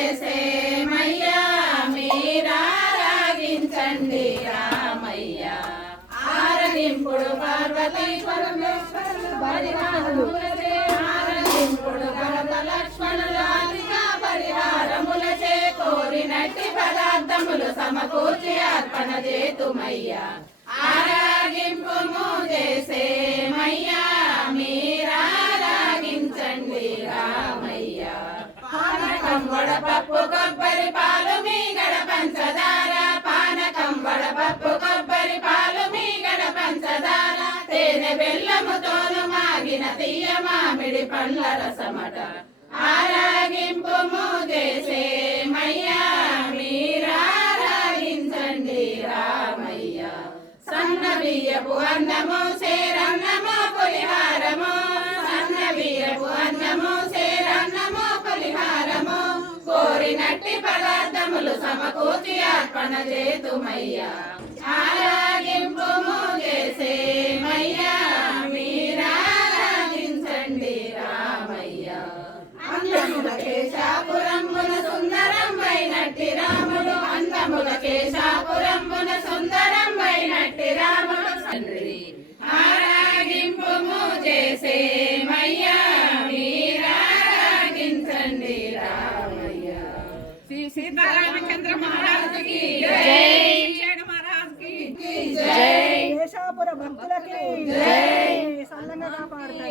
చేసేమయ్యా మీరా రాగించండి రామయ్య ఆరగింపుడు పార్వతీ పరమేశ్వరుడు ఆరగింపుడు భరత లక్ష్మణులు ఆదిగా పరిహారములచే కోరినట్టి పదార్థములు సమకూర్చి అర్పణ చేతుమయ్యా ఆరాగింపు చేసేమయ్యా మీరా రాగించండి రామయ్య పానకం వడపప్పు కొబ్బరి పాలు మీగడ పంచదార పానకం వడపప్పు కొబ్బరి పాలు మీగడ పంచదార తేనె బెల్లముతోను మాగిన తీయ మామిడి పండ్ల రసమట ఆరాగింపు చేసేమయ్యా మీరా రాగించండి రామయ్య సన్న బియ్యపు అన్నము సేరన్నము పులిహారము సన్న బియ్యపు అన్నము సేరన్నము పులిహారము కోరినట్టి పదార్థములు సమకూర్చి అర్పణ చేతుమయ్యా ఆరాగింపు చేసేమయ్యా మీరా రాగించండి రామయ్య అందముల కేశాపురంబున సుందరంబైనట్టి రాముడు అందముల కేశాపురంబున సుందరంబైనట్టి రాముడు తండ్రి ఆరాగింపు చేసేమయ్యా మీరా రాగించండి రామయ్య శ్రీ సీతారామచంద్ర మహారాజుకి జై మహారాజుకి జై కేశాపుర భక్తులకి జై.